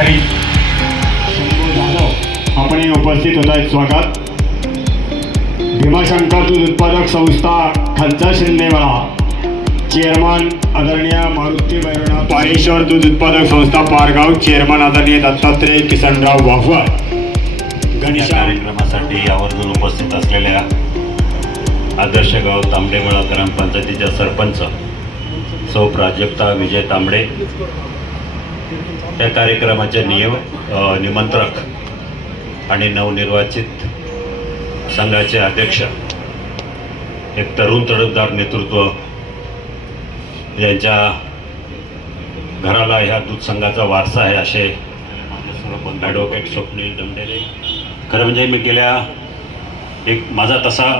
आणि शंभू जाधव आपणही उपस्थित होत आहेत. स्वागत. भीमाशंकर दूध उत्पादक संस्था खंचा शिंदेवाळा चेअरमन आदरणीय मारुती भैरवनाथ पारेश्वर दूध उत्पादक संस्था पारगाव. चेअरमन आदरणीय दत्तात्रय किसनराव वाघवा गणेश कार्यक्रमासाठी आवर्जून उपस्थित असलेल्या आदर्श गाव तांबडेमळा ग्रामपंचायतीच्या सरपंच सौ प्राजक्ता विजय तांबडे या कार्यक्रमाचे नियम निमंत्रक आणि नवनिर्वाचित संघाचे अध्यक्ष एक तरुण तडफदार नेतृत्व यांच्या घराला ह्या दूध संघाचा वारसा आहे असे ॲडव्होकेट स्वप्नील दमडेले. खरं म्हणजे मी गेल्या एक माझा तसा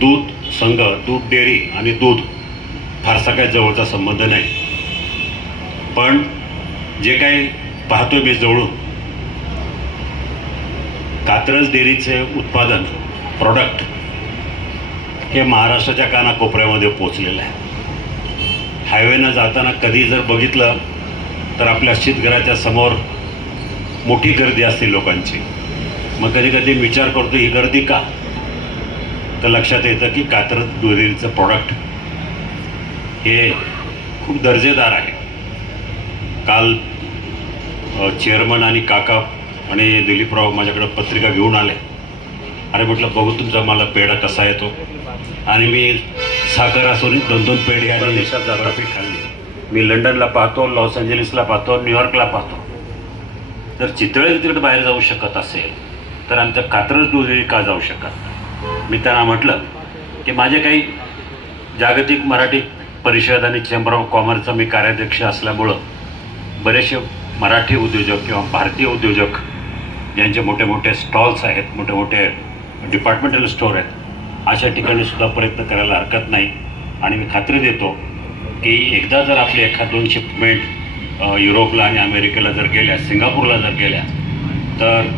दूध संघ दूध डेअरी आणि दूध फारसा काही जवळचा संबंध नाही. पण जे काही पाहतो मी जवळून कात्रज डेअरीचे उत्पादन प्रॉडक्ट हे महाराष्ट्राच्या कानाकोपऱ्यामध्ये पोचलेलं आहे. हायवेनं जाताना कधी जर बघितलं तर आपल्या शीतघराच्या समोर मोठी गर्दी असते लोकांची. मग कधी कधी विचार करतो ही गर्दी का? तर लक्षात येतं की कात्रज डेअरीचं प्रॉडक्ट हे खूप दर्जेदार आहे. काल चेअरमन आणि काका आणि दिलीपराव माझ्याकडे पत्रिका घेऊन आले. अरे म्हटलं बघू तुमचा मला पेढा कसा येतो. आणि मी साखर असून दोन दोन पेढे आणि देशात जात्रापीठ खाल्ली. मी लंडनला पाहतो लॉस एंजलिसला पाहतो न्यूयॉर्कला पाहतो. जर चितळे तिकडे बाहेर जाऊ शकत असेल तर आमच्या कात्रज दुधेरी का जाऊ शकत? मी त्यांना म्हटलं की माझे काही जागतिक मराठी परिषद आणि चेंबर ऑफ कॉमर्सचा मी कार्याध्यक्ष असल्यामुळं बरेचसे मराठी उद्योजक किंवा भारतीय उद्योजक यांचे मोठे मोठे स्टॉल्स आहेत मोठे मोठे डिपार्टमेंटल स्टोअर आहेत. अशा ठिकाणी सुद्धा प्रयत्न करायला हरकत नाही. आणि मी खात्री देतो की एकदा जर आपली एखाद दोन शिपमेंट युरोपला आणि अमेरिकेला जर गेल्या सिंगापूरला जर गेल्या तर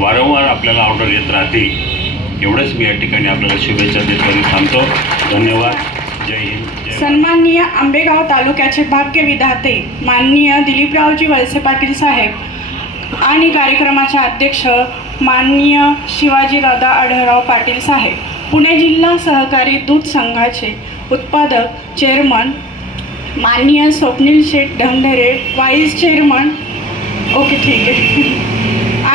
वारंवार आपल्याला ऑर्डर येत राहतील. एवढंच मी या ठिकाणी आपल्याला शुभेच्छा देतो आणि थांबतो धन्यवाद. जय हिंद. सन्माननीय आंबेगाव तालुक्याचे भाग्य विधाते माननीय दिलीपरावजी वळसे पाटील साहेब आणि कार्यक्रमाचे अध्यक्ष माननीय शिवाजीदादा आढळराव पाटील साहेब. पुणे जिल्हा सहकारी दूध संघाचे उत्पादक चेअरमन माननीय Swapnil Sheth Dhandhere vice chairman okay ठीक आहे.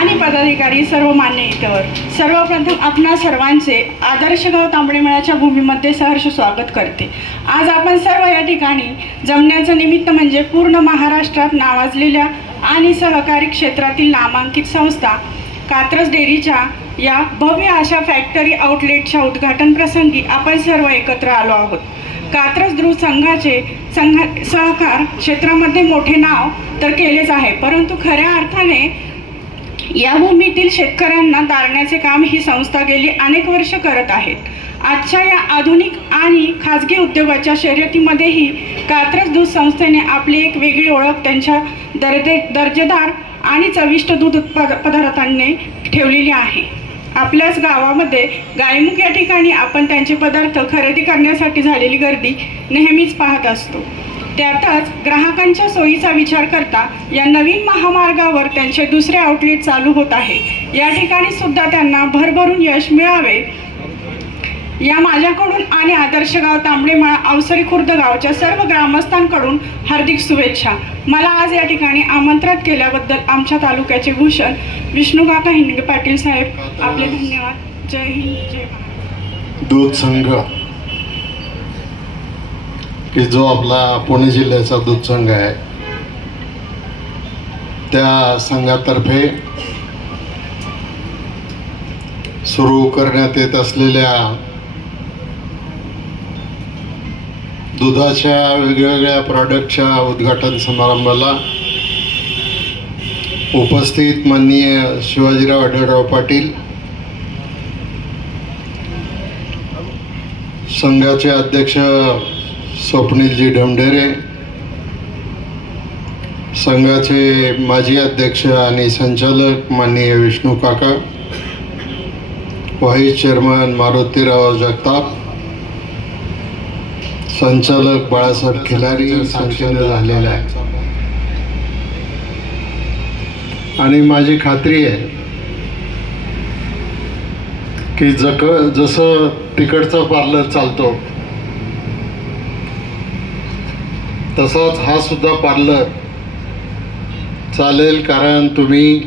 आणि पदाधिकारी सर्व मान्य इथवर. सर्वप्रथम आपणा सर्वांचे आदर्श गाव तांबडेमळाच्या भूमीमध्ये सहर्ष स्वागत करते. आज आपण सर्व या ठिकाणी जमण्याचं निमित्त म्हणजे पूर्ण महाराष्ट्रात नावाजलेल्या आणि सहकारी क्षेत्रातील नामांकित संस्था कात्रज डेअरीच्या या भव्य अशा फॅक्टरी आउटलेटच्या उद्घाटन प्रसंगी आपण सर्व एकत्र आलो आहोत. कात्रज ध्रुव संघाचे संघ सहकार क्षेत्रामध्ये मोठे नाव तर केलेच आहे परंतु खऱ्या अर्थाने या भूमीतील शेतकऱ्यांना तारण्याचे काम ही संस्था गेली अनेक वर्ष करत आहेत. आजच्या या आधुनिक आणि खाजगी उद्योगाच्या शर्यतीमध्येही कात्रज दूध संस्थेने आपली एक वेगळी ओळख त्यांच्या दर्जे दर्जेदार आणि चविष्ट दूध उत्पाद पदार्थांनी ठेवलेली आहे. आपल्याच गावामध्ये गायमुख या ठिकाणी आपण त्यांचे पदार्थ खरेदी करण्यासाठी झालेली गर्दी नेहमीच पाहत असतो. त्यातच ग्राहकांच्या सोयीचा विचार करता या नवीन महामार्गावर त्यांचे दुसरे आउटलेट चालू होत आहे. या ठिकाणी सुद्धा त्यांना भरभरून यश मिळावे. या माझ्याकडून आणि आदर्श गाव तांबडेमाळा अवसरी खुर्द गावच्या सर्व ग्रामस्थांकडून हार्दिक शुभेच्छा. मला आज या ठिकाणी आमंत्रित केल्याबद्दल आमच्या तालुक्याचे भूषण विष्णू हिंदे पाटील साहेब. आपले धन्यवाद. जय हिंद जय दूध संघ की जो आपला पुणे जिल्ह्याचा दूध संघ आहे त्या संघातर्फे सुरू करण्यात येत असलेल्या दुधाच्या वेगवेगळ्या प्रॉडक्टच्या उद्घाटन समारंभाला उपस्थित माननीय शिवाजीराव आढळराव पाटील संघाचे अध्यक्ष स्वप्नीलजी ढमढेरे संघाचे माजी अध्यक्ष आणि संचालक माननीय विष्णू काका व्हाईस चेअरमन मारुतीराव जगताप संचालक बाळासाहेब खिलारी संचालक झालेला आहे आणि माझी खात्री आहे की जक जसं तिकडचं पार्लर चालतो तसाच हा सुद्धा पार्लर चालेल कारण तुम्ही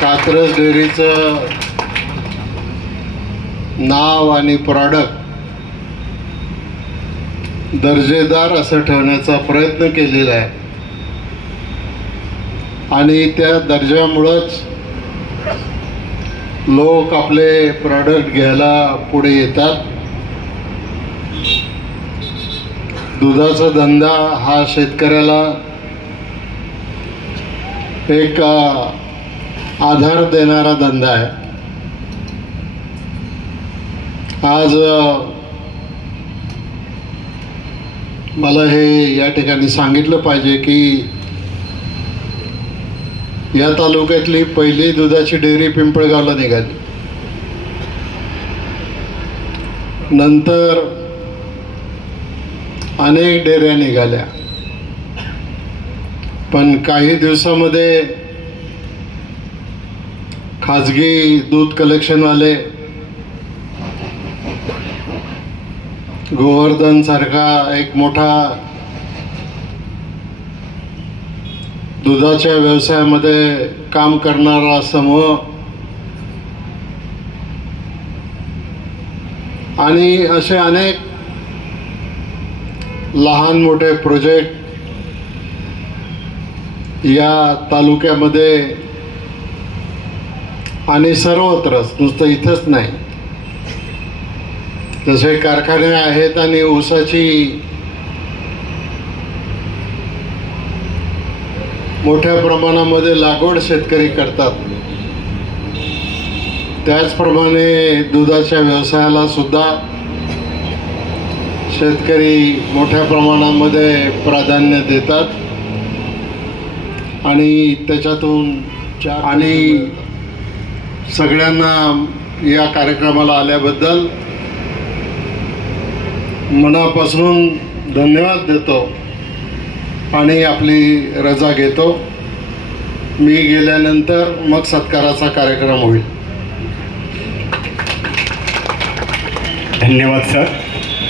कात्रज डेअरीचं नाव आणि प्रॉडक्ट दर्जेदार असं ठेवण्याचा प्रयत्न केलेला आहे. आणि त्या दर्जामुळंच लोक आपले प्रॉडक्ट घ्यायला पुढे येतात. दुधाचा धंदा हा शेतकऱ्याला एक आधार देणारा धंदा आहे. आज मला हे या ठिकाणी सांगितलं पाहिजे की या तालुक्यातली पहिली दुधाची डेअरी पिंपळगावला निघाली. नंतर अनेक डेऱ्या निघाल्या. पण काही दिवसामध्ये खाजगी दूध कलेक्शनवाले गोवर्धन सारखा एक मोठा दुधाच्या व्यवसायामध्ये काम करणारा समूह आणि असे अनेक लहान मोठे प्रोजेक्ट या तालुक्यामध्ये आणि सर्वत्रच नुसतं इथंच नाही. जसे कारखाने आहेत आणि ऊसाची मोठ्या प्रमाणामध्ये लागवड शेतकरी करतात. त्याचप्रमाणे दुधाच्या व्यवसायाला सुद्धा शेतकरी मोठ्या प्रमाणामध्ये प्राधान्य देतात. आणि त्याच्यातून आणि सगळ्यांना या कार्यक्रमाला आल्याबद्दल मनापासून धन्यवाद देतो आणि आपली रजा घेतो. मी गेल्यानंतर मग सत्काराचा कार्यक्रम होईल. धन्यवाद सर.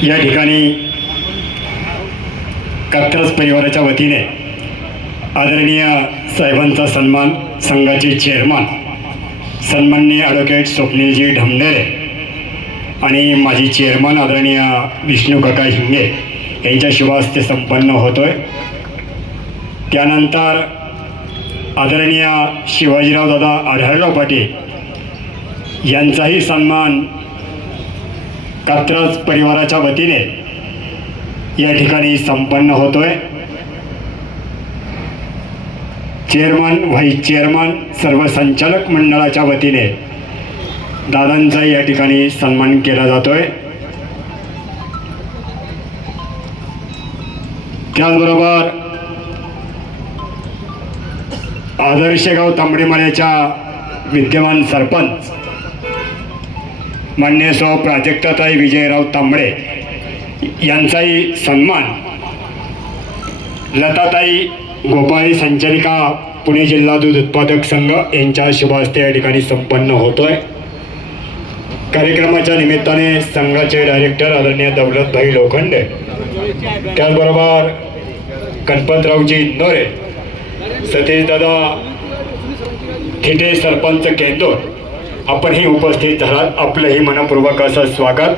या ठिकाणी कात्रज परिवाराच्या वतीने आदरणीय साहेबांचा सन्मान संघाचे चेअरमन सन्माननीय ॲडव्होकेट स्वप्नीलजी ढमढेरे आणि माजी चेअरमन आदरणीय विष्णू काका हिंगे यांच्या शुभास्ते संपन्न होतोय. त्यानंतर आदरणीय शिवाजीराव दादा आढळराव पाटील यांचाही सन्मान कात्रज परिवाराच्या वतीने या ठिकाणी संपन्न होतोय. चेअरमन व्हाईस चेअरमन सर्व संचालक मंडळाच्या वतीने दादांचा या ठिकाणी सन्मान केला जातोय. त्याचबरोबर आदर्श गाव तांबडेमाळ्याच्या विद्यमान सरपंच मान्य सौ प्राजक्ताताई विजयराव तांबडे यांचाही सन्मान. लताताई गोपाळी संचालिका पुणे जिल्हा दूध उत्पादक संघ यांच्या शुभास्ते या ठिकाणी संपन्न होतोय. कार्यक्रमाच्या निमित्ताने संघाचे डायरेक्टर आदरणीय दौलतभाई लोखंडे त्याचबरोबर गणपतरावजी इंदोरे सतीशदादा थिटे सरपंच केंदोर आपणही उपस्थित झालात आपलंही मनपूर्वक असं स्वागत.